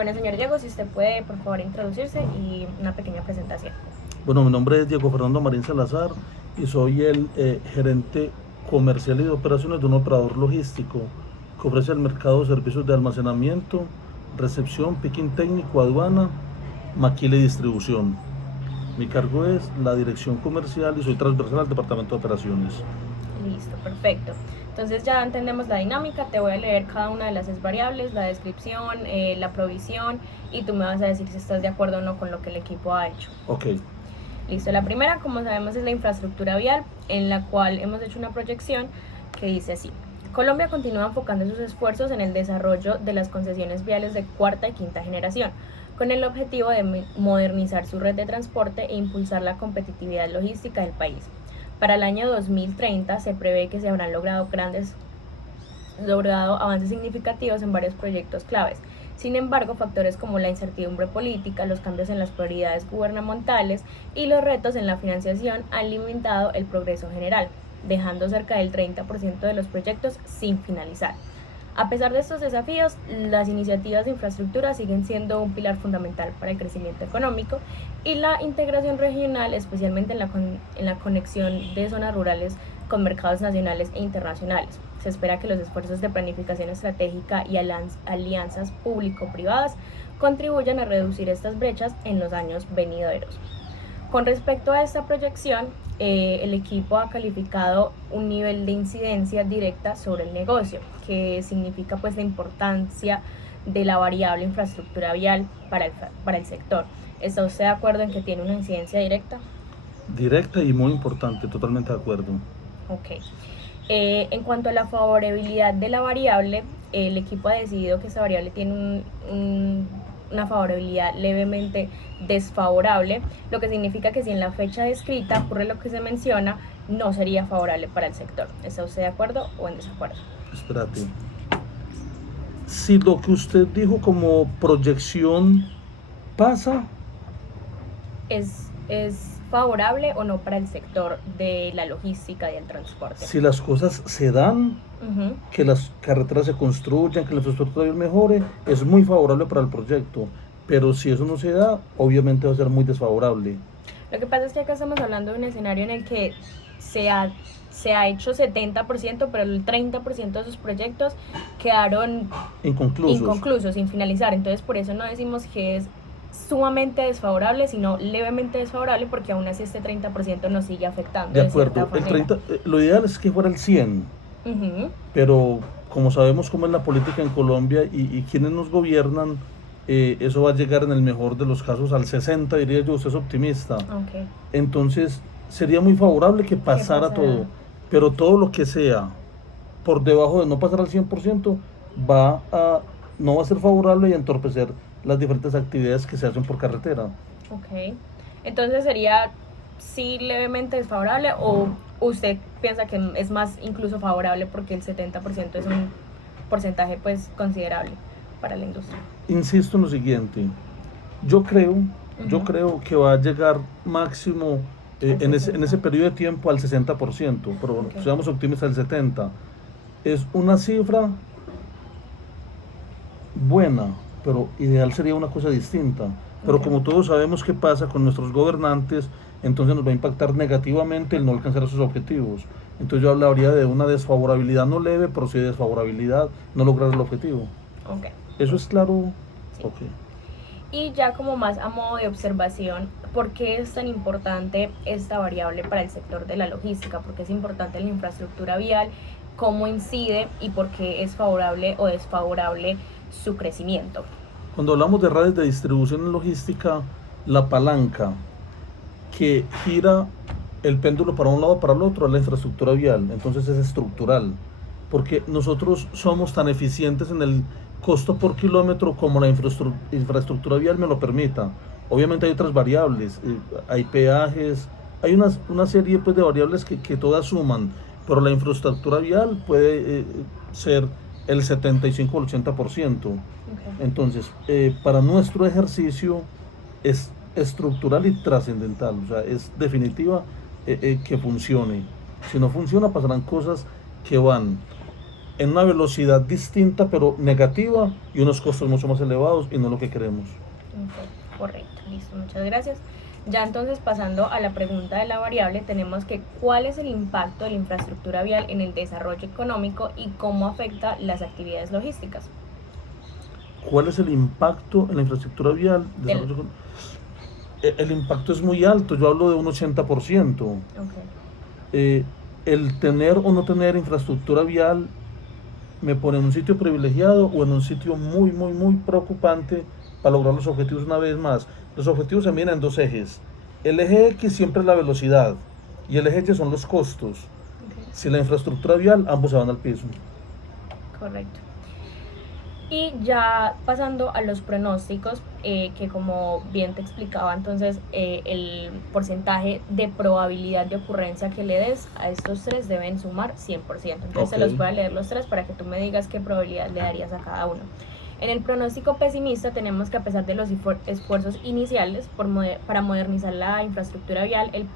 Bueno, señor Diego, si usted puede, por favor, introducirse y una pequeña presentación. Bueno, mi nombre es Diego Fernando Marín Salazar y soy el gerente comercial y de operaciones de un operador logístico que ofrece al mercado servicios de almacenamiento, recepción, picking técnico, aduana, maquila y distribución. Mi cargo es la dirección comercial y soy transversal al departamento de operaciones. Listo, perfecto. Entonces ya entendemos la dinámica, te voy a leer cada una de las variables, la descripción, la provisión, y tú me vas a decir si estás de acuerdo o no con lo que el equipo ha hecho. Ok. Listo, la primera, como sabemos, es la infraestructura vial, en la cual hemos hecho una proyección que dice así: Colombia continúa enfocando sus esfuerzos en el desarrollo de las concesiones viales de cuarta y quinta generación, con el objetivo de modernizar su red de transporte e impulsar la competitividad logística del país. Para el año 2030 se prevé que se habrán logrado avances significativos en varios proyectos claves. Sin embargo, factores como la incertidumbre política, los cambios en las prioridades gubernamentales y los retos en la financiación han limitado el progreso general, dejando cerca del 30% de los proyectos sin finalizar. A pesar de estos desafíos, las iniciativas de infraestructura siguen siendo un pilar fundamental para el crecimiento económico y la integración regional, especialmente en la conexión de zonas rurales con mercados nacionales e internacionales. Se espera que los esfuerzos de planificación estratégica y alianzas público-privadas contribuyan a reducir estas brechas en los años venideros. Con respecto a esta proyección, el equipo ha calificado un nivel de incidencia directa sobre el negocio, que significa pues la importancia de la variable infraestructura vial para el sector. ¿Está usted de acuerdo en que tiene una incidencia directa? Directa y muy importante, totalmente de acuerdo. Ok. En cuanto a la favorabilidad de la variable, el equipo ha decidido que esta variable tiene una favorabilidad levemente desfavorable, lo que significa que si en la fecha descrita ocurre lo que se menciona, no sería favorable para el sector. ¿Está usted de acuerdo o en desacuerdo? Espérate. Si lo que usted dijo como proyección pasa, ¿Es favorable o no para el sector de la logística y el transporte? si las cosas se dan, Uh-huh. que las carreteras se construyan, que la infraestructura mejore, es muy favorable para el proyecto. Pero si eso no se da, obviamente va a ser muy desfavorable. Lo que pasa es que acá estamos hablando de un escenario en el que se ha hecho 70%, pero el 30% de sus proyectos quedaron inconclusos, sin finalizar. Entonces, por eso no decimos que es sumamente desfavorable, sino levemente desfavorable, porque aún así este 30% nos sigue afectando. De acuerdo, el 30, lo ideal es que fuera el 100, pero como sabemos cómo es la política en Colombia y quienes nos gobiernan, eso va a llegar en el mejor de los casos al 60, diría yo. Usted es optimista. Okay. Entonces sería muy favorable que pasara todo, pero todo lo que sea por debajo de no pasar al 100% no va a ser favorable y a entorpecer las diferentes actividades que se hacen por carretera. Ok, entonces sería sí levemente desfavorable, o usted piensa que es más incluso favorable porque el 70% es un porcentaje pues considerable para la industria. Insisto en lo siguiente, yo creo que va a llegar máximo en ese periodo de tiempo al 60%, pero okay, seamos optimistas, al 70%. Es una cifra buena, pero ideal sería una cosa distinta. Pero okay, como todos sabemos qué pasa con nuestros gobernantes, entonces nos va a impactar negativamente el no alcanzar esos objetivos. Entonces yo hablaría de una desfavorabilidad no leve, pero sí de desfavorabilidad no lograr el objetivo. Okay. ¿Eso es claro? Sí. Okay. Y ya como más a modo de observación, ¿por qué es tan importante esta variable para el sector de la logística? ¿Por qué es importante la infraestructura vial? ¿Cómo incide y por qué es favorable o desfavorable su crecimiento? Cuando hablamos de redes de distribución en logística, la palanca que gira el péndulo para un lado o para el otro es la infraestructura vial. Entonces es estructural, porque nosotros somos tan eficientes en el costo por kilómetro como la infraestructura vial me lo permita. Obviamente hay otras variables, hay peajes, hay una serie pues, de variables que todas suman, pero la infraestructura vial puede ser el 75 o el 80%. Okay. Entonces, para nuestro ejercicio es estructural y trascendental, o sea, es definitiva que funcione. Si no funciona, pasarán cosas que van en una velocidad distinta pero negativa y unos costos mucho más elevados y no es lo que queremos. Ok, correcto, listo, muchas gracias. Ya entonces pasando a la pregunta de la variable, tenemos que ¿cuál es el impacto de la infraestructura vial en el desarrollo económico y cómo afecta las actividades logísticas? ¿Cuál es el impacto en la infraestructura vial? El impacto es muy alto, yo hablo de un 80%. Okay. El tener o no tener infraestructura vial me pone en un sitio privilegiado o en un sitio muy, muy, muy preocupante para lograr los objetivos una vez más. Los objetivos se miden en dos ejes. El eje X siempre es la velocidad y el eje Y son los costos. Okay. Si la infraestructura vial, ambos se van al piso. Correcto. Y ya pasando a los pronósticos, que como bien te explicaba, entonces el porcentaje de probabilidad de ocurrencia que le des a estos tres deben sumar 100%. Entonces se los voy a leer los tres para que tú me digas qué probabilidad le darías a cada uno. En el pronóstico pesimista tenemos que a pesar de los esfuerzos iniciales para modernizar la infraestructura vial, el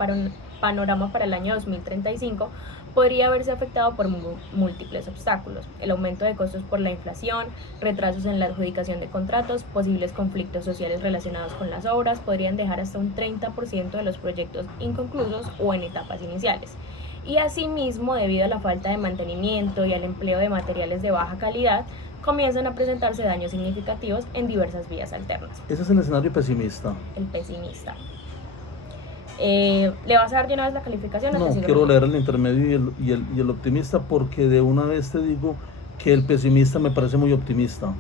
panorama para el año 2035 podría verse afectado por múltiples obstáculos: el aumento de costos por la inflación, retrasos en la adjudicación de contratos, posibles conflictos sociales relacionados con las obras, podrían dejar hasta un 30% de los proyectos inconclusos o en etapas iniciales. Y asimismo, debido a la falta de mantenimiento y al empleo de materiales de baja calidad, comienzan a presentarse daños significativos en diversas vías alternas. Ese es el escenario pesimista. El pesimista. ¿Le vas a dar de una vez la calificación? No, quiero leer el intermedio y el optimista, porque de una vez te digo que el pesimista me parece muy optimista,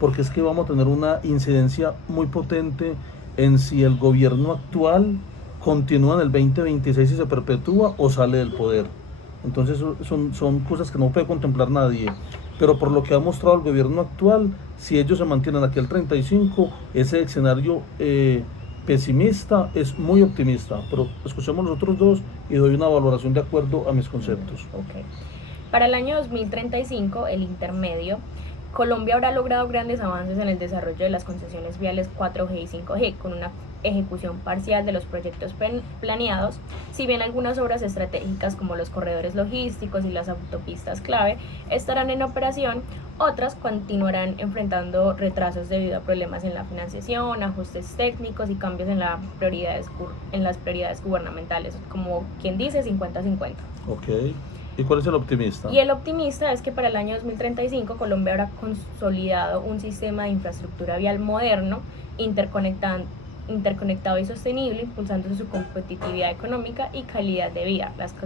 porque es que vamos a tener una incidencia muy potente en si el gobierno actual continúa en el 2026 y se perpetúa o sale del poder. Entonces son cosas que no puede contemplar nadie, pero por lo que ha mostrado el gobierno actual, si ellos se mantienen aquí al 35, ese escenario pesimista es muy optimista, pero escuchemos los otros dos y doy una valoración de acuerdo a mis conceptos. Okay. Para el año 2035, el intermedio, Colombia habrá logrado grandes avances en el desarrollo de las concesiones viales 4G y 5G, con una ejecución parcial de los proyectos planeados. Si bien algunas obras estratégicas como los corredores logísticos y las autopistas clave estarán en operación, otras continuarán enfrentando retrasos debido a problemas en la financiación, ajustes técnicos y cambios en las prioridades gubernamentales, como quien dice 50-50. Ok. ¿Y cuál es el optimista? Y el optimista es que para el año 2035 Colombia habrá consolidado un sistema de infraestructura vial moderno, interconectado y sostenible, impulsando su competitividad económica y calidad de vida. Las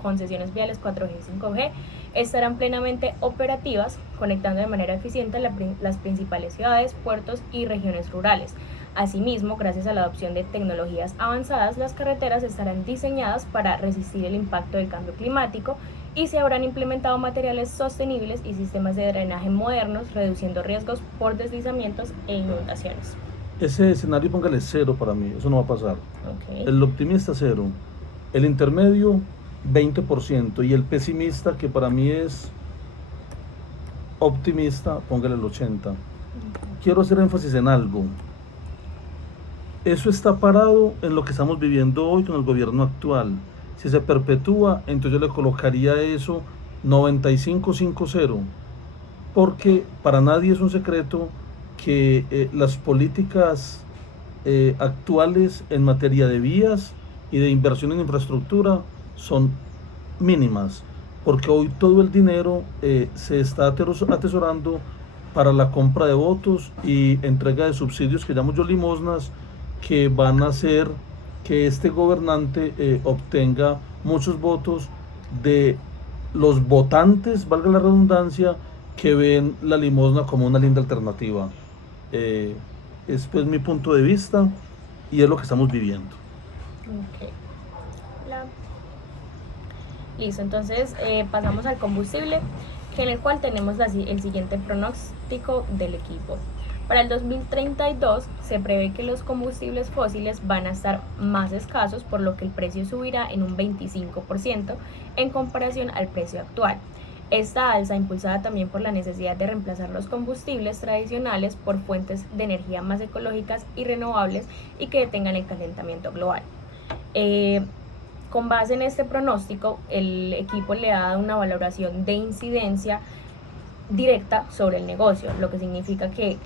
concesiones viales 4G y 5G estarán plenamente operativas, conectando de manera eficiente las principales ciudades, puertos y regiones rurales. Asimismo, gracias a la adopción de tecnologías avanzadas, las carreteras estarán diseñadas para resistir el impacto del cambio climático y se habrán implementado materiales sostenibles y sistemas de drenaje modernos, reduciendo riesgos por deslizamientos e inundaciones. Ese escenario póngale 0 para mí, eso no va a pasar. Okay. El optimista 0, el intermedio 20% y el pesimista, que para mí es optimista, póngale el 80%. Quiero hacer énfasis en algo. Eso está parado en lo que estamos viviendo hoy con el gobierno actual. Si se perpetúa, entonces yo le colocaría eso 95-5-0, porque para nadie es un secreto que las políticas actuales en materia de vías y de inversión en infraestructura son mínimas, porque hoy todo el dinero se está atesorando para la compra de votos y entrega de subsidios que llamo yo limosnas, que van a hacer que este gobernante obtenga muchos votos de los votantes, valga la redundancia, que ven la limosna como una linda alternativa. Es pues mi punto de vista y es lo que estamos viviendo. Okay. Listo, entonces pasamos al combustible, en el cual tenemos el siguiente pronóstico del equipo. Para el 2032 se prevé que los combustibles fósiles van a estar más escasos, por lo que el precio subirá en un 25% en comparación al precio actual. Esta alza, impulsada también por la necesidad de reemplazar los combustibles tradicionales por fuentes de energía más ecológicas y renovables y que detengan el calentamiento global. Con base en este pronóstico, el equipo le ha dado una valoración de incidencia directa sobre el negocio, lo que significa que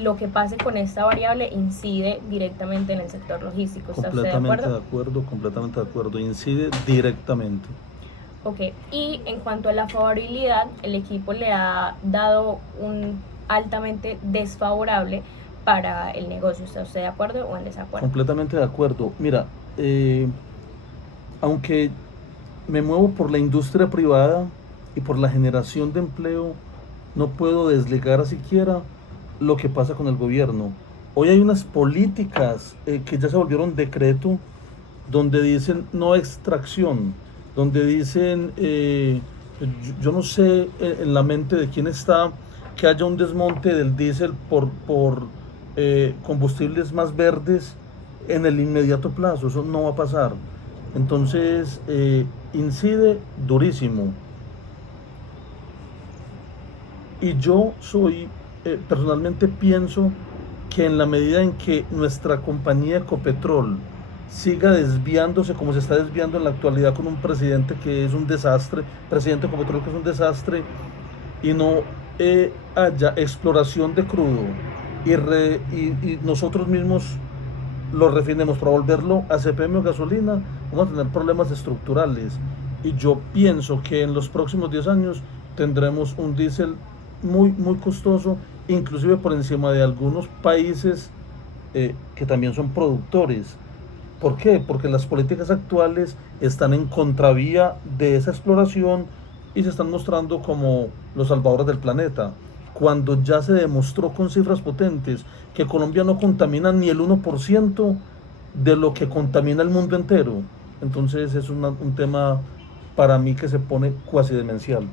lo que pase con esta variable incide directamente en el sector logístico. ¿Está usted de acuerdo? Completamente de acuerdo, incide directamente. Ok, y en cuanto a la favorabilidad, el equipo le ha dado un altamente desfavorable para el negocio. ¿Está usted de acuerdo o en desacuerdo? Completamente de acuerdo. Mira, aunque me muevo por la industria privada y por la generación de empleo, no puedo desligar siquiera lo que pasa con el gobierno. Hoy hay unas políticas que ya se volvieron decreto, donde dicen no extracción, donde dicen, yo no sé en la mente de quién está que haya un desmonte del diésel por combustibles más verdes en el inmediato plazo. Eso no va a pasar. Entonces, incide durísimo. Y yo personalmente pienso que en la medida en que nuestra compañía Ecopetrol siga desviándose como se está desviando en la actualidad con un presidente que es un desastre, presidente Ecopetrol que es un desastre, y no haya exploración de crudo y nosotros mismos lo refinemos para volverlo a CPM o gasolina, vamos a tener problemas estructurales. Y yo pienso que en los próximos 10 años tendremos un diésel muy costoso, inclusive por encima de algunos países que también son productores. ¿Por qué? Porque las políticas actuales están en contravía de esa exploración y se están mostrando como los salvadores del planeta, cuando ya se demostró con cifras potentes que Colombia no contamina ni el 1% de lo que contamina el mundo entero. Entonces es un tema para mí que se pone cuasi demencial.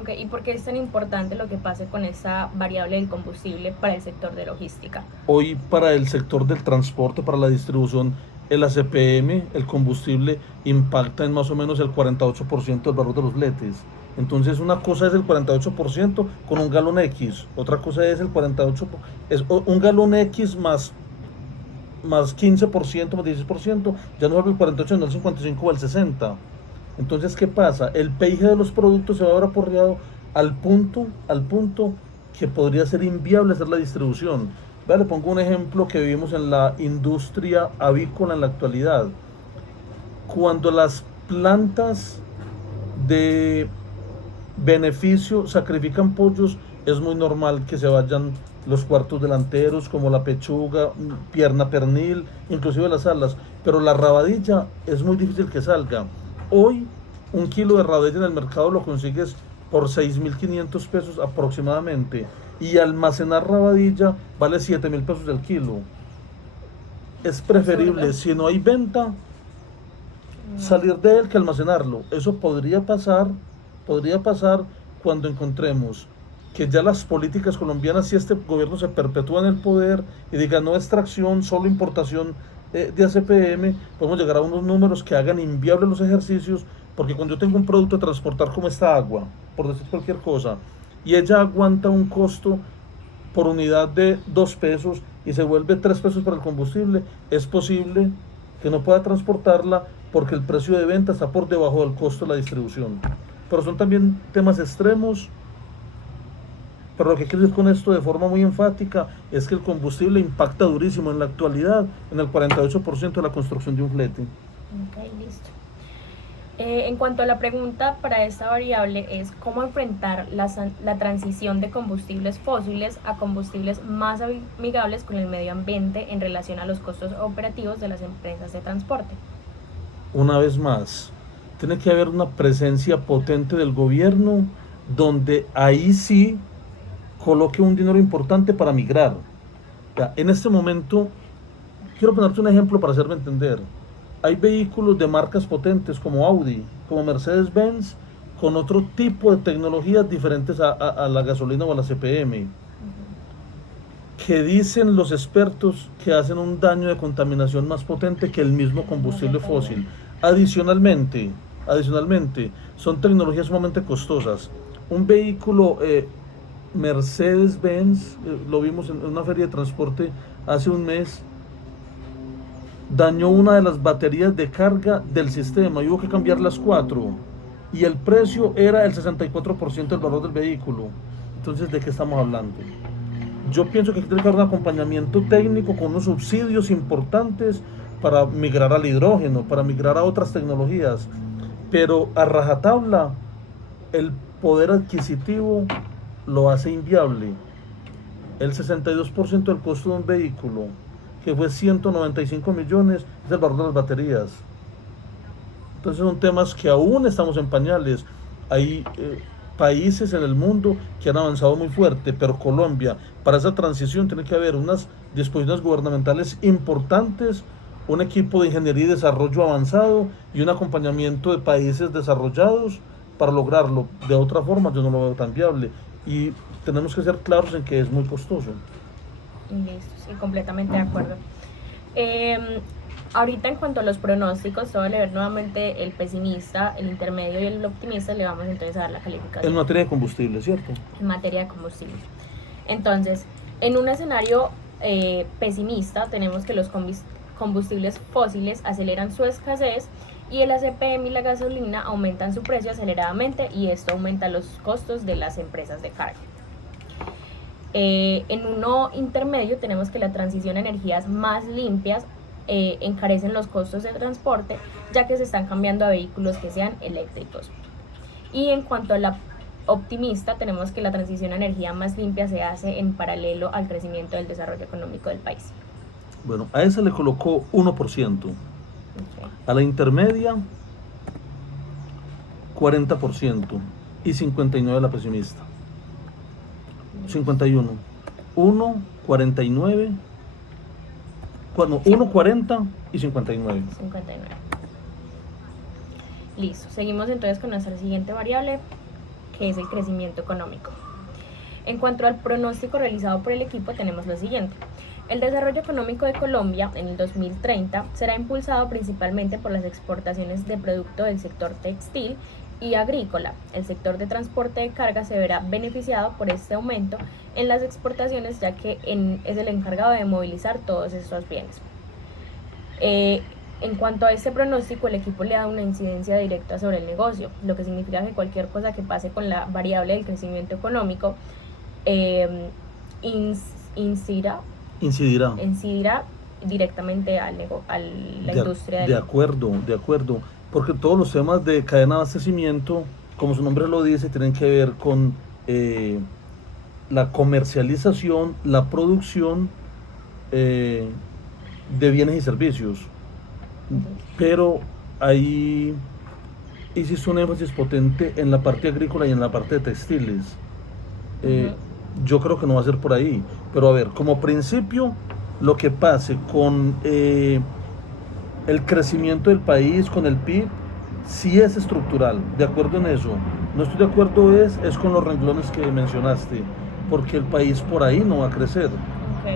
Ok, ¿y por qué es tan importante lo que pase con esa variable del combustible para el sector de logística? Hoy para el sector del transporte, para la distribución, el ACPM, el combustible, impacta en más o menos el 48% del valor de los fletes. Entonces una cosa es el 48% con un galón X, otra cosa es el 48%, es un galón X más 15%, más 16%, ya no es el 48, no el 55 o el 60. Entonces, ¿qué pasa? El PIG de los productos se va a ver aporreado al punto que podría ser inviable hacer la distribución. Vale, pongo un ejemplo que vivimos en la industria avícola en la actualidad. Cuando las plantas de beneficio sacrifican pollos, es muy normal que se vayan los cuartos delanteros como la pechuga, pierna pernil, inclusive las alas, pero la rabadilla es muy difícil que salga. Hoy un kilo de rabadilla en el mercado lo consigues por 6.500 pesos aproximadamente, y almacenar rabadilla vale 7.000 pesos el kilo. Es preferible, si no hay venta, salir de él que almacenarlo. Eso podría pasar cuando encontremos que ya las políticas colombianas, si este gobierno se perpetúa en el poder y diga no extracción, solo importación de ACPM, podemos llegar a unos números que hagan inviables los ejercicios, porque cuando yo tengo un producto a transportar como esta agua, por decir cualquier cosa, y ella aguanta un costo por unidad de 2 pesos y se vuelve 3 pesos para el combustible, es posible que no pueda transportarla porque el precio de venta está por debajo del costo de la distribución. Pero son también temas extremos. Pero lo que quiero decir con esto de forma muy enfática es que el combustible impacta durísimo en la actualidad en el 48% de la construcción de un flete. Ok, listo. En cuanto a la pregunta para esta variable es cómo enfrentar la transición de combustibles fósiles a combustibles más amigables con el medio ambiente en relación a los costos operativos de las empresas de transporte. Una vez más, tiene que haber una presencia potente del gobierno donde ahí sí coloque un dinero importante para migrar. Ya, en este momento, quiero ponerte un ejemplo para hacerme entender. Hay vehículos de marcas potentes como Audi, como Mercedes-Benz, con otro tipo de tecnologías diferentes a la gasolina o a la CPM, que dicen los expertos que hacen un daño de contaminación más potente que el mismo combustible fósil. Adicionalmente, son tecnologías sumamente costosas. Un vehículo Mercedes-Benz, lo vimos en una feria de transporte hace un mes, dañó una de las baterías de carga del sistema y hubo que cambiar las 4. Y el precio era el 64% del valor del vehículo. Entonces, ¿de qué estamos hablando? Yo pienso que tiene que haber un acompañamiento técnico con unos subsidios importantes para migrar al hidrógeno, para migrar a otras tecnologías. Pero a rajatabla, el poder adquisitivo lo hace inviable. El 62% del costo de un vehículo, que fue 195 millones, es el valor de las baterías. Entonces son temas que aún estamos en pañales. Hay países en el mundo que han avanzado muy fuerte, pero Colombia, para esa transición tiene que haber unas disposiciones gubernamentales importantes, un equipo de ingeniería y desarrollo avanzado y un acompañamiento de países desarrollados para lograrlo. De otra forma yo no lo veo tan viable y tenemos que ser claros en que es muy costoso. Listo, sí, completamente de acuerdo. Ahorita en cuanto a los pronósticos, te voy a leer nuevamente el pesimista, el intermedio y el optimista. Le vamos entonces a dar la calificación En materia de combustible, ¿cierto? en materia de combustible. Entonces, en un escenario pesimista, tenemos que los combustibles fósiles aceleran su escasez y el ACPM y la gasolina aumentan su precio aceleradamente, y esto aumenta los costos de las empresas de carga. En uno intermedio tenemos que la transición a energías más limpias encarecen los costos de transporte, ya que se están cambiando a vehículos que sean eléctricos. Y en cuanto a la optimista, tenemos que la transición a energía más limpia se hace en paralelo al crecimiento del desarrollo económico del país. Bueno, a esa le colocó 1%, Okay. a la intermedia 40% y 59% a la pesimista. 51, 1, 49, 1, 40 y 59. 59. Listo. Seguimos entonces con nuestra siguiente variable, que es el crecimiento económico. En cuanto al pronóstico realizado por el equipo, tenemos lo siguiente. El desarrollo económico de Colombia en el 2030 será impulsado principalmente por las exportaciones de productos del sector textil y agrícola. El sector de transporte de carga se verá beneficiado por este aumento en las exportaciones, ya que es el encargado de movilizar todos estos bienes. En cuanto a este pronóstico, el equipo le da una incidencia directa sobre el negocio, lo que significa que cualquier cosa que pase con la variable del crecimiento económico incidirá directamente a la industria de acuerdo, porque todos los temas de cadena de abastecimiento, como su nombre lo dice, tienen que ver con la comercialización, la producción de bienes y servicios. Pero ahí hiciste un énfasis potente en la parte agrícola y en la parte de textiles. Yo creo que no va a ser por ahí, pero a ver, como principio, lo que pase con el crecimiento del país, con el PIB, sí es estructural, de acuerdo en eso. No estoy de acuerdo es con los renglones que mencionaste, porque el país por ahí no va a crecer.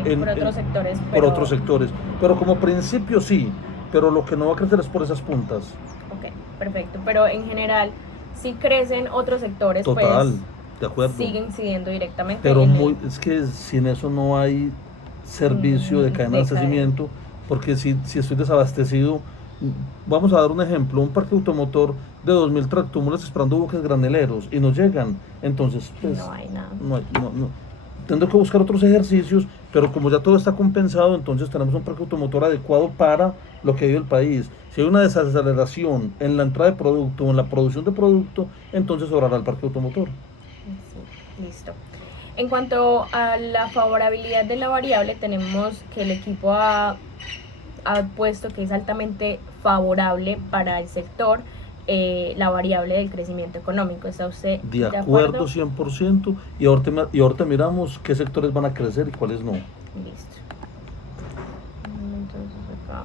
Por otros sectores. Por otros sectores, pero como principio sí, pero lo que no va a crecer es por esas puntas. Ok, perfecto, pero en general, si crecen otros sectores, total, pues de acuerdo, sigue incidiendo directamente. Pero es que sin eso no hay servicio de cadena de abastecimiento, porque si estoy desabastecido, vamos a dar un ejemplo, un parque automotor de 2000 tractómulas esperando buques graneleros y no llegan, entonces pues no hay nada. Tendré que buscar otros ejercicios, pero como ya todo está compensado, entonces tenemos un parque automotor adecuado para lo que vive el país. Si hay una desaceleración en la entrada de producto o en la producción de producto, entonces sobrará el parque automotor. Sí, listo. En cuanto a la favorabilidad de la variable, tenemos que el equipo ha puesto que es altamente favorable para el sector la variable del crecimiento económico. ¿Está usted de acuerdo? 100%. Y ahorita miramos qué sectores van a crecer y cuáles no. Listo. Entonces acá,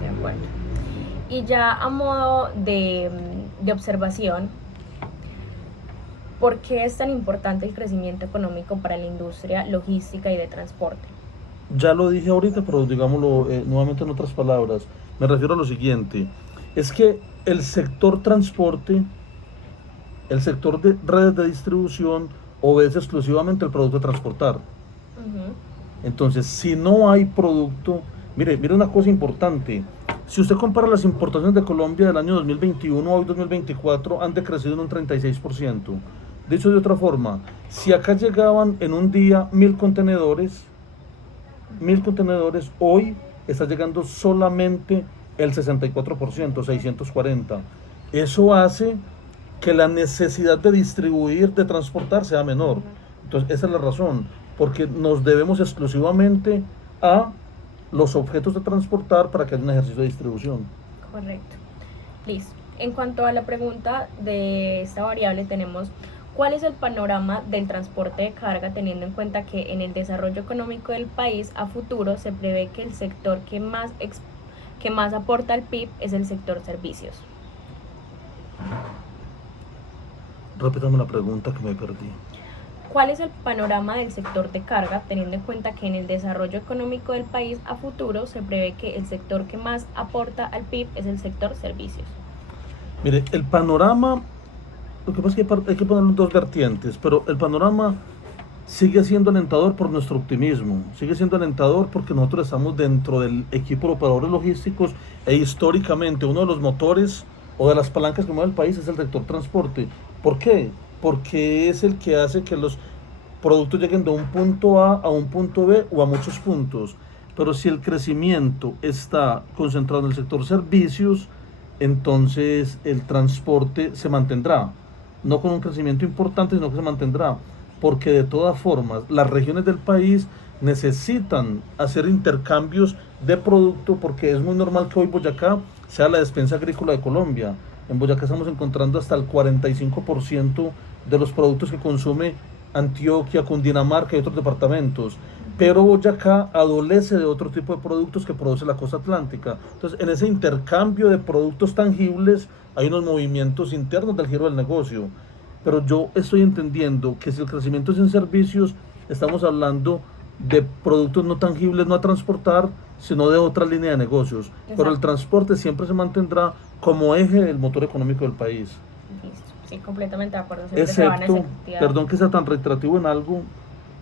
de acuerdo. Y ya a modo de observación, ¿por qué es tan importante el crecimiento económico para la industria logística y de transporte? Ya lo dije ahorita, pero digámoslo nuevamente en otras palabras. Me refiero a lo siguiente. Es que el sector transporte, el sector de redes de distribución, obedece exclusivamente al producto a transportar. Entonces, si no hay producto, Mire una cosa importante. Si usted compara las importaciones de Colombia del año 2021 a hoy 2024, han decrecido en un 36%. Dicho de otra forma, si acá llegaban en un día 1.000 contenedores, hoy está llegando solamente el 64%, 640. Eso hace que la necesidad de distribuir, de transportar sea menor. Entonces, esa es la razón, porque nos debemos exclusivamente a los objetos de transportar para que haya un ejercicio de distribución. Correcto. Listo. En cuanto a la pregunta de esta variable, tenemos cuál es el panorama del transporte de carga, teniendo en cuenta que en el desarrollo económico del país a futuro se prevé que el sector que más aporta al PIB es el sector servicios. Repítame la pregunta que me perdí. ¿Cuál es el panorama del sector de carga, teniendo en cuenta que en el desarrollo económico del país a futuro se prevé que el sector que más aporta al PIB es el sector servicios? Mire, el panorama, lo que pasa es que hay que ponerlo en dos vertientes, pero el panorama sigue siendo alentador por nuestro optimismo, sigue siendo alentador porque nosotros estamos dentro del equipo de operadores logísticos e históricamente uno de los motores o de las palancas que mueve el país es el sector transporte. ¿Por qué? Porque es el que hace que los productos lleguen de un punto A un punto B o a muchos puntos. Pero si el crecimiento está concentrado en el sector servicios, entonces el transporte se mantendrá. No con un crecimiento importante, sino que se mantendrá. Porque de todas formas, las regiones del país necesitan hacer intercambios de producto, porque es muy normal que hoy Boyacá sea la despensa agrícola de Colombia. En Boyacá estamos encontrando hasta el 45% de los productos que consume Antioquia, Cundinamarca y otros departamentos. Pero Boyacá adolece de otro tipo de productos que produce la costa atlántica. Entonces, en ese intercambio de productos tangibles hay unos movimientos internos del giro del negocio. Pero yo estoy entendiendo que si el crecimiento es en servicios, estamos hablando de productos no tangibles, no a transportar, sino de otra línea de negocios. Exacto. Pero el transporte siempre se mantendrá como eje del motor económico del país. Listo. Sí, completamente de acuerdo. Excepto, perdón que sea tan reiterativo en algo,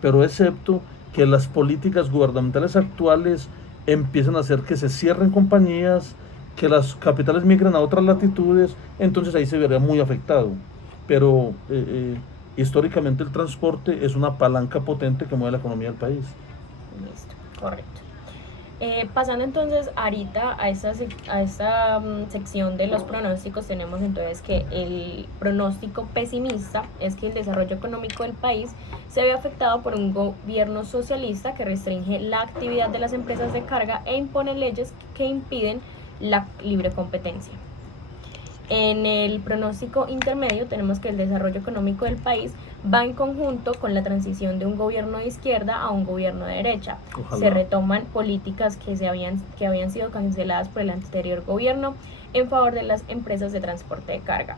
pero excepto que las políticas gubernamentales actuales empiezan a hacer que se cierren compañías, que las capitales migren a otras latitudes, entonces ahí se vería muy afectado. Pero históricamente el transporte es una palanca potente que mueve la economía del país. Listo, correcto. Pasando entonces ahorita a esta sección de los pronósticos, tenemos entonces que el pronóstico pesimista es que el desarrollo económico del país se ve afectado por un gobierno socialista que restringe la actividad de las empresas de carga e impone leyes que impiden la libre competencia. En el pronóstico intermedio tenemos que el desarrollo económico del país va en conjunto con la transición de un gobierno de izquierda a un gobierno de derecha. Ojalá. Se retoman políticas que habían sido canceladas por el anterior gobierno en favor de las empresas de transporte de carga.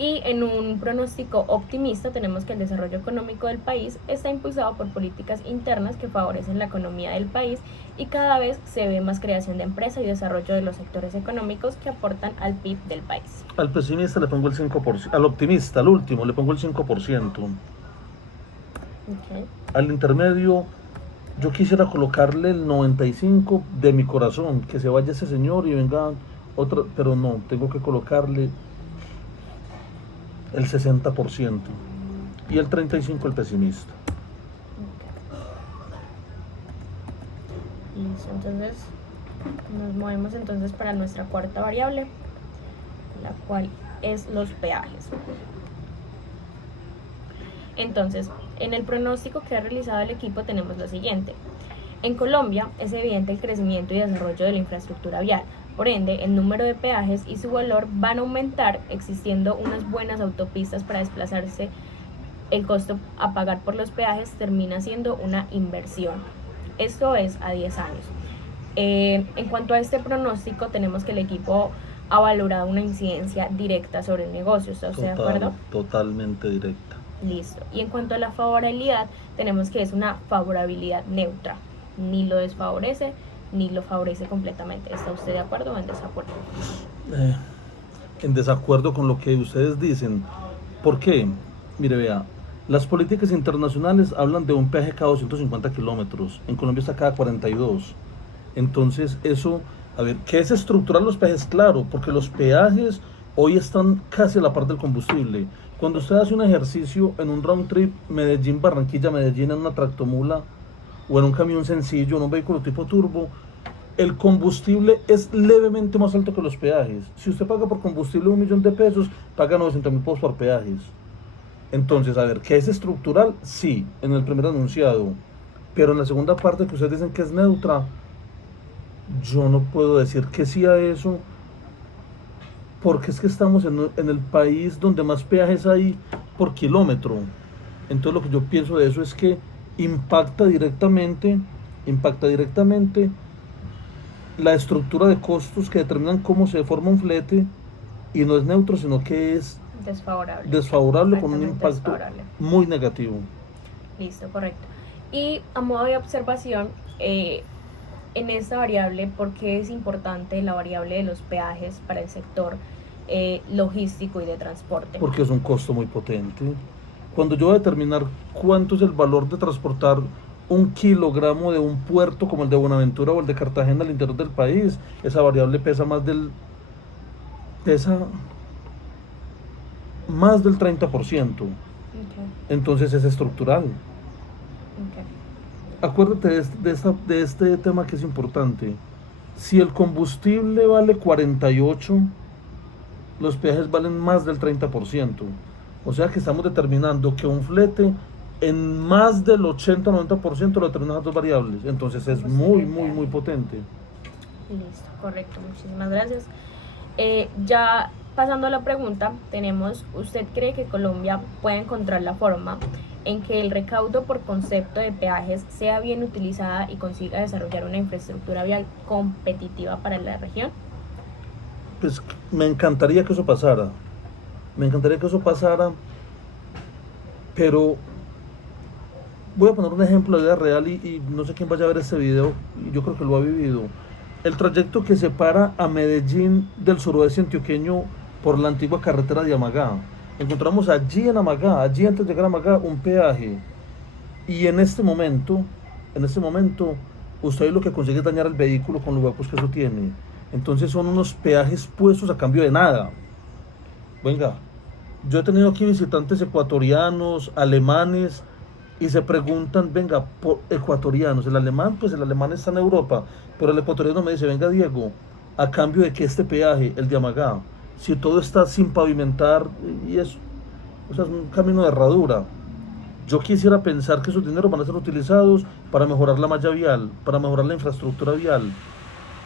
Y en un pronóstico optimista tenemos que el desarrollo económico del país está impulsado por políticas internas que favorecen la economía del país y cada vez se ve más creación de empresas y desarrollo de los sectores económicos que aportan al PIB del país. Al pesimista le pongo el 5%, al optimista, al último, le pongo el 5%. Okay. Al intermedio, yo quisiera colocarle el 95% de mi corazón, que se vaya ese señor y venga otro, pero no, tengo que colocarle el 60% y el 35% el pesimista. Listo, entonces nos movemos entonces para nuestra cuarta variable, la cual es los peajes. Entonces, en el pronóstico que ha realizado el equipo tenemos lo siguiente. En Colombia es evidente el crecimiento y desarrollo de la infraestructura vial. Por ende, el número de peajes y su valor van a aumentar, existiendo unas buenas autopistas para desplazarse. El costo a pagar por los peajes termina siendo una inversión. Esto es a 10 años. En cuanto a este pronóstico, tenemos que el equipo ha valorado una incidencia directa sobre el negocio. ¿Está usted de acuerdo? Totalmente directa. Listo. Y en cuanto a la favorabilidad, tenemos que es una favorabilidad neutra. Ni lo desfavorece ni lo favorece completamente. ¿Está usted de acuerdo o en desacuerdo? En desacuerdo con lo que ustedes dicen. ¿Por qué? Mire, vea, las políticas internacionales hablan de un peaje cada 250 kilómetros. En Colombia está cada 42. Entonces eso, a ver, ¿qué es estructural los peajes? Claro, porque los peajes hoy están casi a la par del combustible. Cuando usted hace un ejercicio en un round trip Medellín-Barranquilla, Medellín en una tractomula o en un camión sencillo, en un vehículo tipo turbo, el combustible es levemente más alto que los peajes. Si usted paga por combustible 1.000.000 de pesos, paga 900.000 pesos por peajes. Entonces, a ver, ¿qué es estructural? Sí, en el primer enunciado. Pero en la segunda parte que ustedes dicen que es neutra, yo no puedo decir que sí a eso, porque es que estamos en el país donde más peajes hay por kilómetro. Entonces lo que yo pienso de eso es que impacta directamente, impacta directamente la estructura de costos que determinan cómo se forma un flete, y no es neutro, sino que es desfavorable con un Altamente impacto desfavorable. muy negativo. Listo, correcto. Y a modo de observación, en esta variable, ¿por qué es importante la variable de los peajes para el sector logístico y de transporte? Porque es un costo muy potente. Cuando yo voy a determinar cuánto es el valor de transportar un kilogramo de un puerto como el de Buenaventura o el de Cartagena al interior del país, esa variable pesa más del 30%. Okay. Entonces es estructural. Okay. Acuérdate de este tema que es importante. Si el combustible vale 48, los peajes valen más del 30%. O sea que estamos determinando que un flete en más del 80-90% lo determinan las dos variables. Entonces es muy potente. Listo, correcto, muchísimas gracias. Ya pasando a la pregunta, tenemos, ¿usted cree que Colombia puede encontrar la forma en que el recaudo por concepto de peajes sea bien utilizada y consiga desarrollar una infraestructura vial competitiva para la región? Pues me encantaría que eso pasara. Me encantaría que eso pasara, pero voy a poner un ejemplo de vida real y no sé quién vaya a ver este video, y yo creo que lo ha vivido. El trayecto que separa a Medellín del suroeste antioqueño por la antigua carretera de Amagá. Encontramos allí en Amagá, allí antes de llegar a Amagá, un peaje. Y en este momento, usted lo que consigue es dañar el vehículo con los huecos que eso tiene. Entonces son unos peajes puestos a cambio de nada. Venga, yo he tenido aquí visitantes ecuatorianos, alemanes, y se preguntan, venga, por ecuatorianos, el alemán, pues el alemán está en Europa, pero el ecuatoriano me dice, venga Diego, a cambio de que este peaje, el de Amagá, si todo está sin pavimentar, y es, o sea, es un camino de herradura, yo quisiera pensar que esos dineros van a ser utilizados para mejorar la malla vial, para mejorar la infraestructura vial,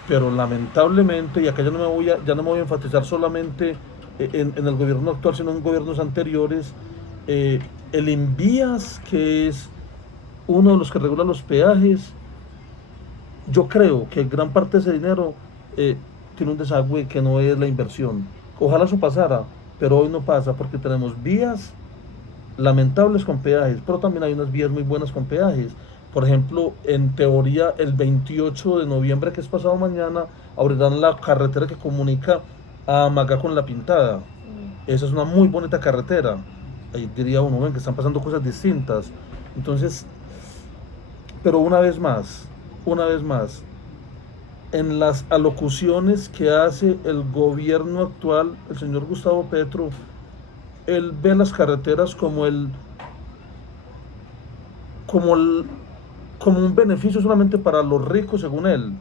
pero lamentablemente, y acá ya no me voy a enfatizar solamente en el gobierno actual, sino en gobiernos anteriores, el Invías, que es uno de los que regula los peajes, yo creo que gran parte de ese dinero tiene un desagüe que no es la inversión. Ojalá eso pasara, pero hoy no pasa porque tenemos vías lamentables con peajes, pero también hay unas vías muy buenas con peajes. Por ejemplo, en teoría, el 28 de noviembre, que es pasado mañana, abrirán la carretera que comunica a Amagá con La Pintada. Esa es una muy bonita carretera. Ahí diría uno, ven que están pasando cosas distintas. Entonces, pero una vez más, en las alocuciones que hace el gobierno actual, el señor Gustavo Petro, él ve las carreteras como un beneficio solamente para los ricos, según él.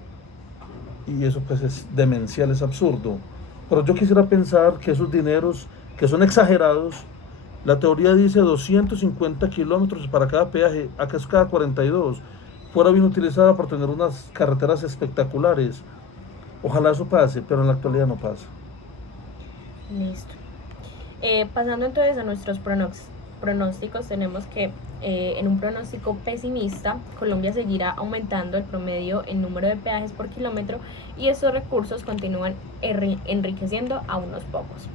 Y eso pues es demencial, es absurdo. Pero yo quisiera pensar que esos dineros, que son exagerados, la teoría dice 250 kilómetros para cada peaje, acá es cada 42, fuera bien utilizada para tener unas carreteras espectaculares. Ojalá eso pase, pero en la actualidad no pasa. Listo. Pasando entonces a nuestros pronósticos, tenemos que en un pronóstico pesimista, Colombia seguirá aumentando el promedio en número de peajes por kilómetro y estos recursos continúan enriqueciendo a unos pocos.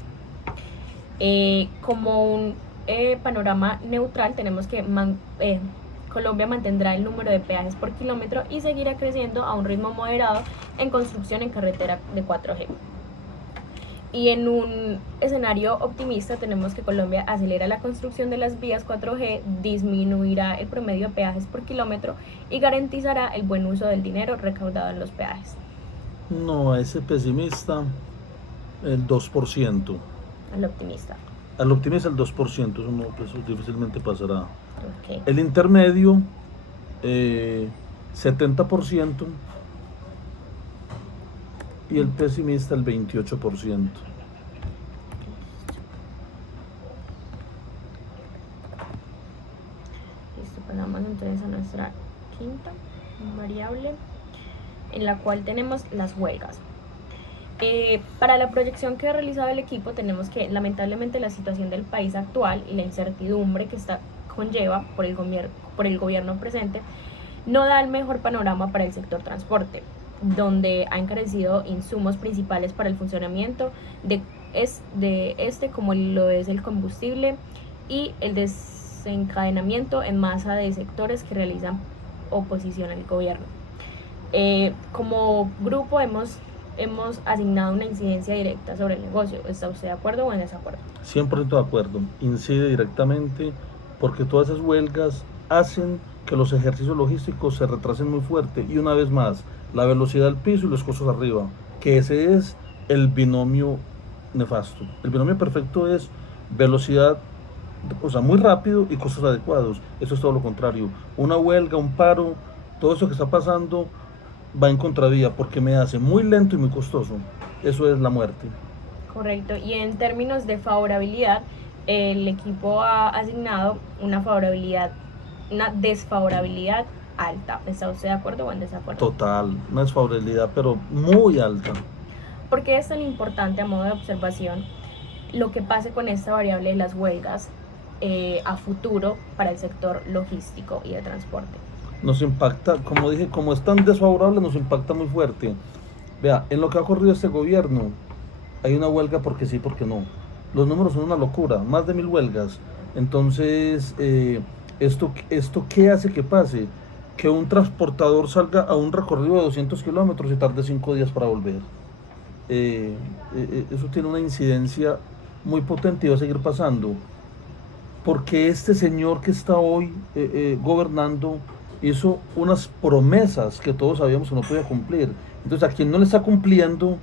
Como un panorama neutral, tenemos que Colombia mantendrá el número de peajes por kilómetro y seguirá creciendo a un ritmo moderado en construcción en carretera de 4G. Y en un escenario optimista tenemos que Colombia acelera la construcción de las vías 4G, disminuirá el promedio de peajes por kilómetro y garantizará el buen uso del dinero recaudado en los peajes. No, a ese pesimista el 2%. Al optimista. Al optimista el 2%, eso, no, eso difícilmente pasará. Okay. El intermedio 70% y el pesimista el 28%. Listo, pasamos entonces a nuestra quinta variable, en la cual tenemos las huelgas. Para la proyección que ha realizado el equipo tenemos que lamentablemente la situación del país actual y la incertidumbre que conlleva por el gobierno presente no da el mejor panorama para el sector transporte, donde ha encarecido insumos principales para el funcionamiento de este como lo es el combustible y el desencadenamiento en masa de sectores que realizan oposición al gobierno. Como grupo hemos asignado una incidencia directa sobre el negocio. ¿Está usted de acuerdo o en desacuerdo? 100% de acuerdo. Incide directamente porque todas esas huelgas hacen que los ejercicios logísticos se retrasen muy fuerte. Y una vez más, la velocidad al piso y los costos arriba, que ese es el binomio nefasto. El binomio perfecto es velocidad, o sea, muy rápido y costos adecuados. Eso es todo lo contrario. Una huelga, un paro, todo eso que está pasando va en contravía porque me hace muy lento y muy costoso. Eso es la muerte. Correcto. Y en términos de favorabilidad, el equipo ha asignado una desfavorabilidad alta. ¿Está usted de acuerdo o en desacuerdo? Total, una desfavorabilidad, pero muy alta. ¿Por qué es tan importante, a modo de observación, lo que pase con esta variable de las huelgas a futuro para el sector logístico y de transporte? Nos impacta, como dije, como es tan desfavorable, nos impacta muy fuerte. Vea, en lo que ha ocurrido este gobierno, hay una huelga porque sí, porque no. Los números son una locura, más de 1000 huelgas. Entonces, ¿esto qué hace que pase? Que un transportador salga a un recorrido de 200 kilómetros y tarde 5 días para volver. Eso tiene una incidencia muy potente y va a seguir pasando. Porque este señor que está hoy gobernando hizo unas promesas que todos sabíamos que no podía cumplir. Entonces, a quien no le está cumpliendo,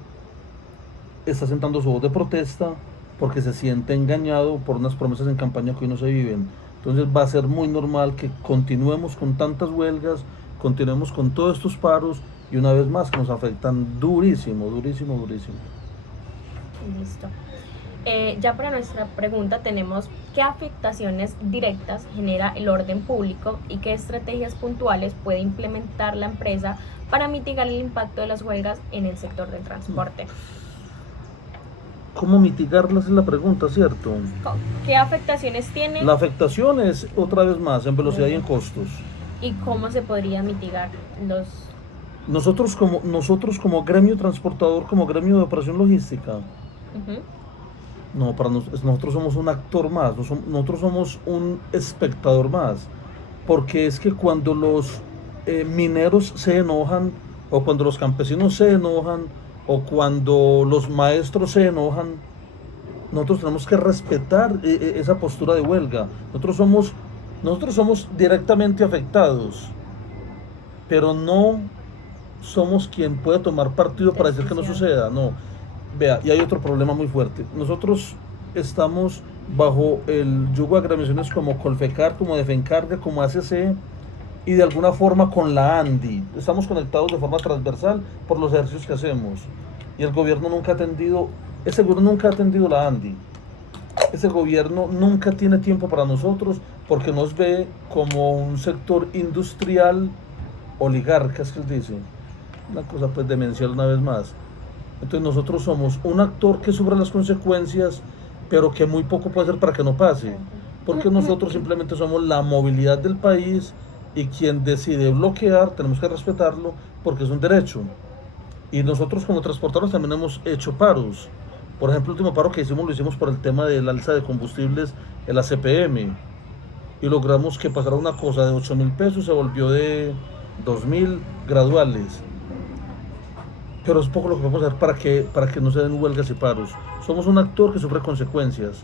está sentando su voz de protesta porque se siente engañado por unas promesas en campaña que hoy no se viven. Entonces, va a ser muy normal que continuemos con tantas huelgas, continuemos con todos estos paros y una vez más que nos afectan durísimo, durísimo, durísimo. Listo. Ya para nuestra pregunta tenemos qué afectaciones directas genera el orden público y qué estrategias puntuales puede implementar la empresa para mitigar el impacto de las huelgas en el sector del transporte. ¿Cómo mitigarlas es la pregunta, cierto? ¿Qué afectaciones tiene? La afectación es, otra vez más, en velocidad y en costos. ¿Y cómo se podría mitigar los...? Nosotros como gremio transportador, como gremio de operación logística, no, nosotros somos un actor más, nosotros somos un espectador más, porque es que cuando los mineros se enojan, o cuando los campesinos se enojan, o cuando los maestros se enojan, nosotros tenemos que respetar esa postura de huelga. Nosotros somos directamente afectados, pero no somos quien puede tomar partido para decir que no suceda, no. Vea, y hay otro problema muy fuerte. Nosotros estamos bajo el yugo de agremiaciones como Colfecar, como Defencarga, como ACC y de alguna forma con la ANDI. Estamos conectados de forma transversal por los ejercicios que hacemos. Y el gobierno nunca ha atendido, ese gobierno nunca ha atendido la ANDI. Ese gobierno nunca tiene tiempo para nosotros porque nos ve como un sector industrial oligarca, es que él dice. Una cosa pues demencial una vez más. Entonces nosotros somos un actor que sufre las consecuencias, pero que muy poco puede hacer para que no pase. Porque nosotros simplemente somos la movilidad del país y quien decide bloquear, tenemos que respetarlo porque es un derecho. Y nosotros como transportadores también hemos hecho paros. Por ejemplo, el último paro que hicimos lo hicimos por el tema del alza de combustibles en la CPM. Y logramos que pasara una cosa de 8.000 pesos, se volvió de 2.000 graduales. pero es poco lo que podemos hacer para que no se den huelgas y paros. Somos un actor que sufre consecuencias,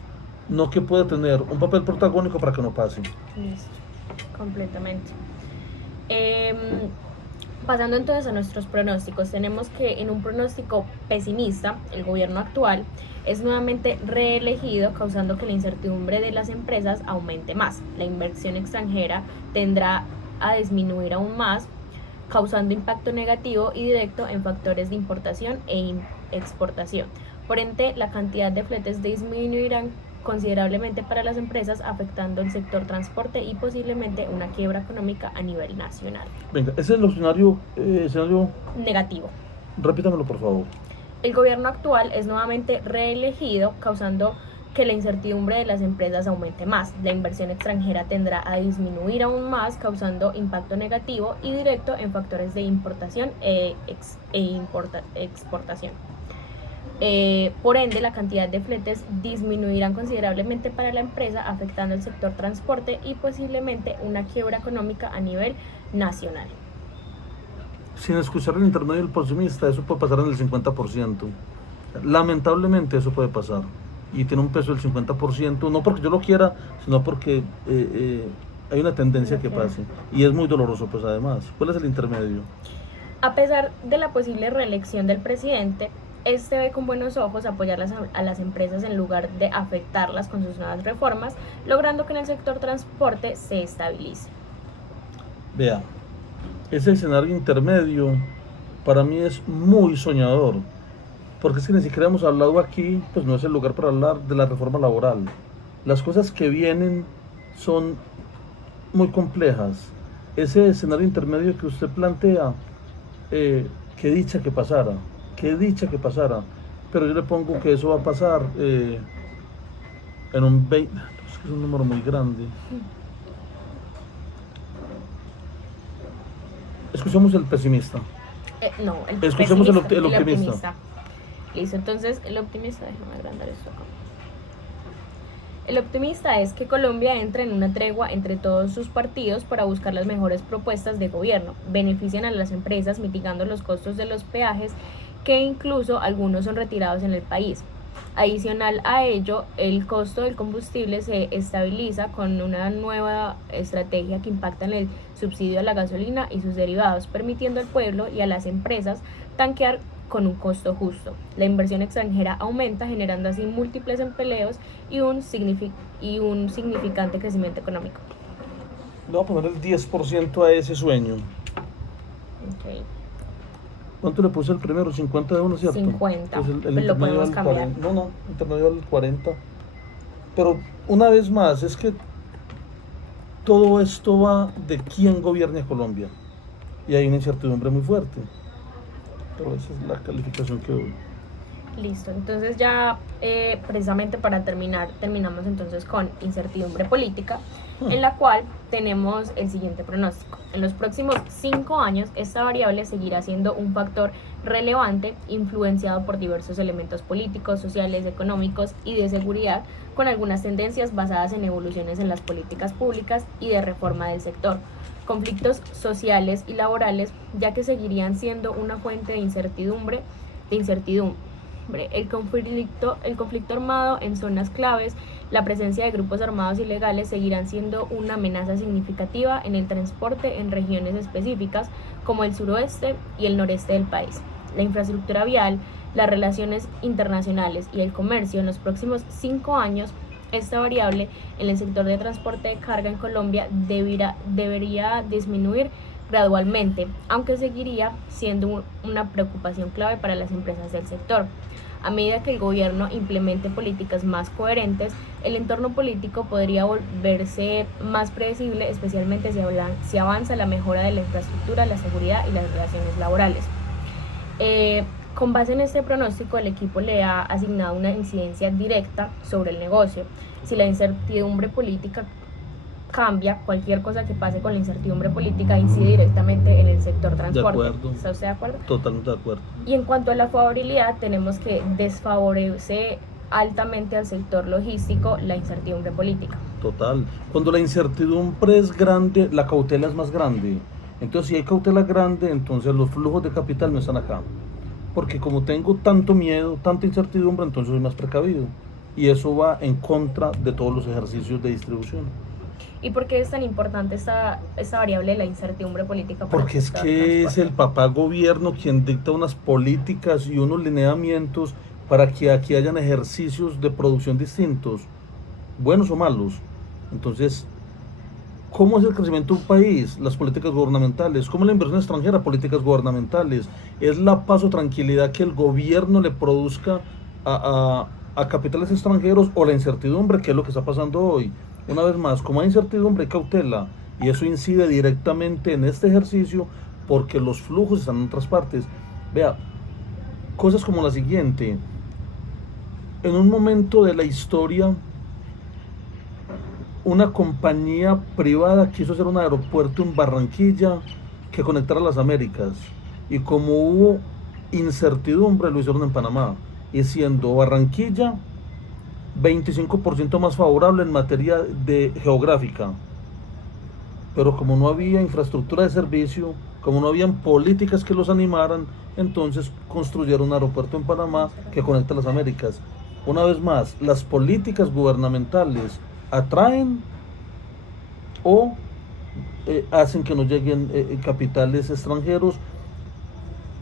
no que puede tener un papel protagónico para que no pase. Listo, completamente. Em, Pasando entonces a nuestros pronósticos, tenemos que en un pronóstico pesimista, el gobierno actual es nuevamente reelegido, causando que la incertidumbre de las empresas aumente más. La inversión extranjera tendrá a disminuir aún más, causando impacto negativo y directo en factores de importación e exportación. Por ende, la cantidad de fletes disminuirán considerablemente para las empresas, afectando el sector transporte y posiblemente una quiebra económica a nivel nacional. Venga, ese es el escenario Negativo. repítamelo por favor. El gobierno actual es nuevamente reelegido, causando que la incertidumbre de las empresas aumente más. La inversión extranjera tendrá a disminuir aún más, causando impacto negativo y directo en factores de importación e exportación. Por ende, la cantidad de fletes disminuirán considerablemente para la empresa, afectando el sector transporte y posiblemente una quiebra económica a nivel nacional. Sin escuchar el intermedio del pesimista, eso puede pasar en el 50%. Lamentablemente eso puede pasar. Y tiene un peso del 50%, no porque yo lo quiera, sino porque hay una tendencia que pase. Y es muy doloroso, pues además. ¿Cuál es el intermedio? A pesar de la posible reelección del presidente, este ve con buenos ojos apoyar a las empresas en lugar de afectarlas con sus nuevas reformas, logrando que en el sector transporte se estabilice. Vea, ese escenario intermedio para mí es muy soñador, porque es que ni siquiera hemos hablado aquí, pues no es el lugar para hablar de la reforma laboral. Las cosas que vienen son muy complejas. Ese escenario intermedio que usted plantea, qué dicha que pasara, qué dicha que pasara, pero yo le pongo que eso va a pasar en un 20, es que es un número muy grande. Escuchemos el pesimista. No, Escuchemos el optimista. Listo, entonces el optimista, déjame agrandar esto acá. El optimista es que Colombia entre en una tregua entre todos sus partidos para buscar las mejores propuestas de gobierno. Benefician a las empresas mitigando los costos de los peajes, que incluso algunos son retirados en el país. Adicional a ello, el costo del combustible se estabiliza con una nueva estrategia que impacta en el subsidio a la gasolina y sus derivados, permitiendo al pueblo y a las empresas tanquear con un costo justo. La inversión extranjera aumenta, generando así múltiples empleos y un significante crecimiento económico. Le voy a poner el 10% a ese sueño. Okay. ¿Cuánto le puse el primero? 50 de uno, ¿cierto? 50. Pues el Pues lo intermedio podemos al cambiar. 40. No, intermedio al 40. Pero una vez más, es que todo esto va de quién gobierne Colombia. Y hay una incertidumbre muy fuerte. Pero esa es la calificación que doy. Listo, entonces ya precisamente para terminamos entonces con incertidumbre política, en la cual tenemos el siguiente pronóstico. En los próximos 5 años, esta variable seguirá siendo un factor relevante, influenciado por diversos elementos políticos, sociales, económicos y de seguridad, con algunas tendencias basadas en evoluciones en las políticas públicas y de reforma del sector. Conflictos sociales y laborales, ya que seguirían siendo una fuente de incertidumbre. El conflicto armado en zonas claves, la presencia de grupos armados ilegales seguirán siendo una amenaza significativa en el transporte en regiones específicas como el suroeste y el noreste del país. La infraestructura vial, las relaciones internacionales y el comercio en los próximos 5 años, esta variable en el sector de transporte de carga en Colombia debería disminuir gradualmente, aunque seguiría siendo una preocupación clave para las empresas del sector. A medida que el gobierno implemente políticas más coherentes, el entorno político podría volverse más predecible, especialmente si avanza la mejora de la infraestructura, la seguridad y las relaciones laborales. Con base en este pronóstico, el equipo le ha asignado una incidencia directa sobre el negocio. Si la incertidumbre política cambia, cualquier cosa que pase con la incertidumbre política incide directamente en el sector transporte. De acuerdo. ¿Está usted de acuerdo? Totalmente de acuerdo. Y en cuanto a la favorabilidad, tenemos que desfavorece altamente al sector logístico la incertidumbre política. Total. Cuando la incertidumbre es grande, la cautela es más grande. Entonces, si hay cautela grande, entonces los flujos de capital no están acá. porque como tengo tanto miedo, tanta incertidumbre, entonces soy más precavido. Y eso va en contra de todos los ejercicios de distribución. ¿Y por qué es tan importante esta variable de la incertidumbre política para el Porque es sector que es el transporte? papá gobierno quien dicta unas políticas y unos lineamientos para que aquí hayan ejercicios de producción distintos, buenos o malos. Entonces, ¿cómo es el crecimiento de un país? Las políticas gubernamentales. ¿Cómo es la inversión extranjera? Políticas gubernamentales. Es la paz o tranquilidad que el gobierno le produzca a capitales extranjeros o la incertidumbre, que es lo que está pasando hoy. Una vez más, como hay incertidumbre, hay cautela. Y eso incide directamente en este ejercicio porque los flujos están en otras partes. Vea, cosas como la siguiente. En un momento de la historia, una compañía privada quiso hacer un aeropuerto en Barranquilla que conectara las Américas. Y como hubo incertidumbre, lo hicieron en Panamá. Y siendo Barranquilla 25% más favorable en materia de geográfica. Pero como no había infraestructura de servicio, como no habían políticas que los animaran, entonces construyeron un aeropuerto en Panamá que conecta las Américas. Una vez más, las políticas gubernamentales atraen o hacen que no lleguen capitales extranjeros.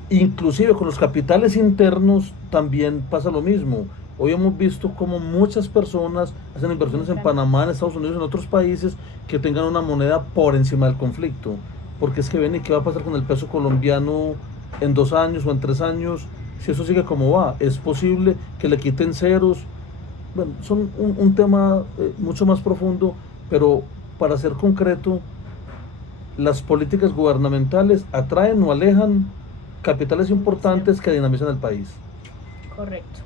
Inclusive con los capitales internos también pasa lo mismo. Hoy hemos visto como muchas personas hacen inversiones en Panamá, en Estados Unidos, en otros países que tengan una moneda por encima del conflicto. Porque es que ven, ¿y qué va a pasar con el peso colombiano en 2 años o en 3 años? Si eso sigue como va, es posible que le quiten ceros. Bueno, son un tema mucho más profundo, pero para ser concreto, las políticas gubernamentales atraen o alejan capitales importantes que dinamizan el país. Correcto.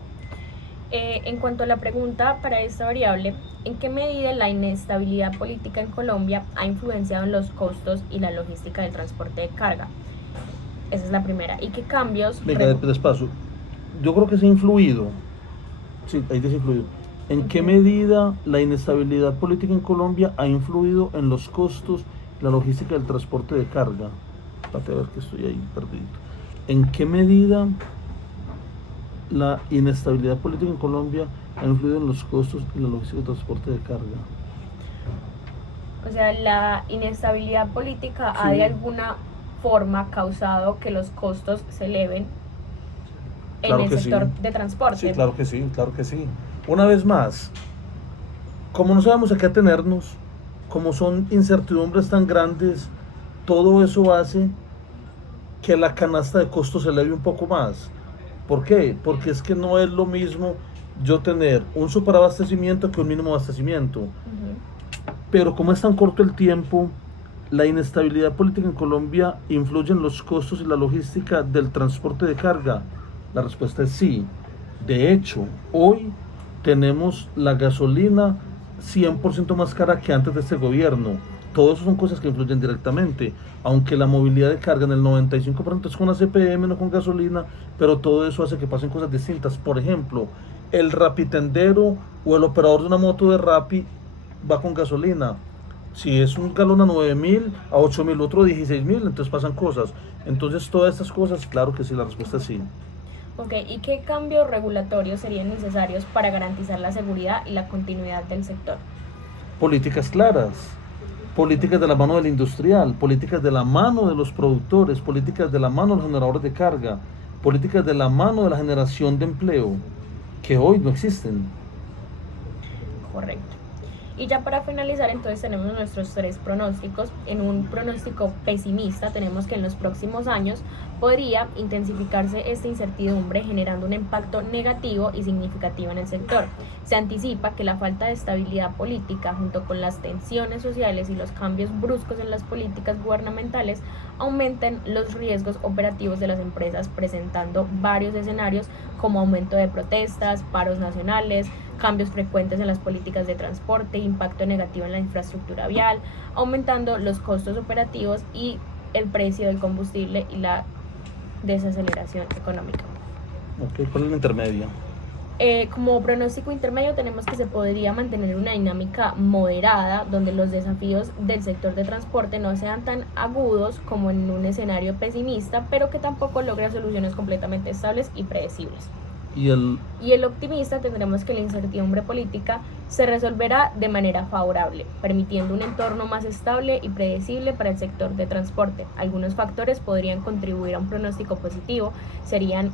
En cuanto a la pregunta para esta variable, ¿en qué medida la inestabilidad política en Colombia ha influenciado en los costos y la logística del transporte de carga? Esa es la primera. ¿Y qué cambios? Venga, despacio. Yo creo que se ha influido. Sí, ahí se ha influido. ¿En qué medida la inestabilidad política en Colombia ha influido en los costos, la logística del transporte de carga? Espérate a ver que estoy ahí perdido. ¿En qué medida la inestabilidad política en Colombia ha influido en los costos y la logística del transporte de carga? O sea, la inestabilidad política ha Sí. de alguna forma causado que los costos se eleven en Claro el que sector sí. de transporte. Sí, claro que sí, claro que sí. Una vez más, como no sabemos a qué atenernos, como son incertidumbres tan grandes, todo eso hace que la canasta de costos se eleve un poco más. ¿Por qué? Porque es que no es lo mismo yo tener un superabastecimiento que un mínimo abastecimiento. Pero como es tan corto el tiempo, la inestabilidad política en Colombia influye en los costos y la logística del transporte de carga. La respuesta es sí. De hecho, hoy tenemos la gasolina 100% más cara que antes de este gobierno. Todo eso son cosas que influyen directamente, aunque la movilidad de carga en el 95% es con ACPM, no con gasolina, pero todo eso hace que pasen cosas distintas. Por ejemplo, el rapitendero o el operador de una moto de Rappi va con gasolina. Si es un galón a 9.000, a 8.000, otro a 16.000, entonces pasan cosas. Entonces todas estas cosas, claro que sí, la respuesta es sí. Ok, ¿y qué cambios regulatorios serían necesarios para garantizar la seguridad y la continuidad del sector? Políticas claras, políticas de la mano del industrial, políticas de la mano de los productores, políticas de la mano de los generadores de carga, políticas de la mano de la generación de empleo, que hoy no existen. Correcto. Y ya para finalizar, entonces tenemos nuestros 3 pronósticos. En un pronóstico pesimista tenemos que en los próximos años podría intensificarse esta incertidumbre generando un impacto negativo y significativo en el sector. Se anticipa que la falta de estabilidad política junto con las tensiones sociales y los cambios bruscos en las políticas gubernamentales aumenten los riesgos operativos de las empresas, presentando varios escenarios como aumento de protestas, paros nacionales, cambios frecuentes en las políticas de transporte, impacto negativo en la infraestructura vial, aumentando los costos operativos y el precio del combustible y la desaceleración económica. Ok, ¿cuál es la intermedia? Como pronóstico intermedio tenemos que se podría mantener una dinámica moderada donde los desafíos del sector de transporte no sean tan agudos como en un escenario pesimista, pero que tampoco logre soluciones completamente estables y predecibles. Y el optimista tendremos que la incertidumbre política se resolverá de manera favorable, permitiendo un entorno más estable y predecible para el sector de transporte. Algunos factores podrían contribuir a un pronóstico positivo, serían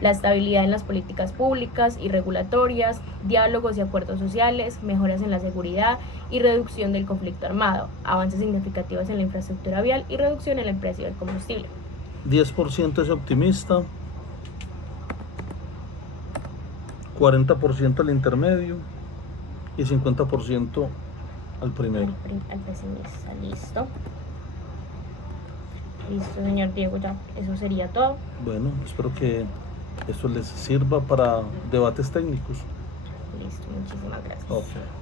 la estabilidad en las políticas públicas y regulatorias, diálogos y acuerdos sociales, mejoras en la seguridad y reducción del conflicto armado, avances significativos en la infraestructura vial y reducción en el precio del combustible. 10% es optimista, 40% al intermedio y 50% al primero. Al pesimista, listo. Listo, señor Diego, ya eso sería todo. Bueno, espero que eso les sirva para debates técnicos. Listo, muchísimas gracias. Okay.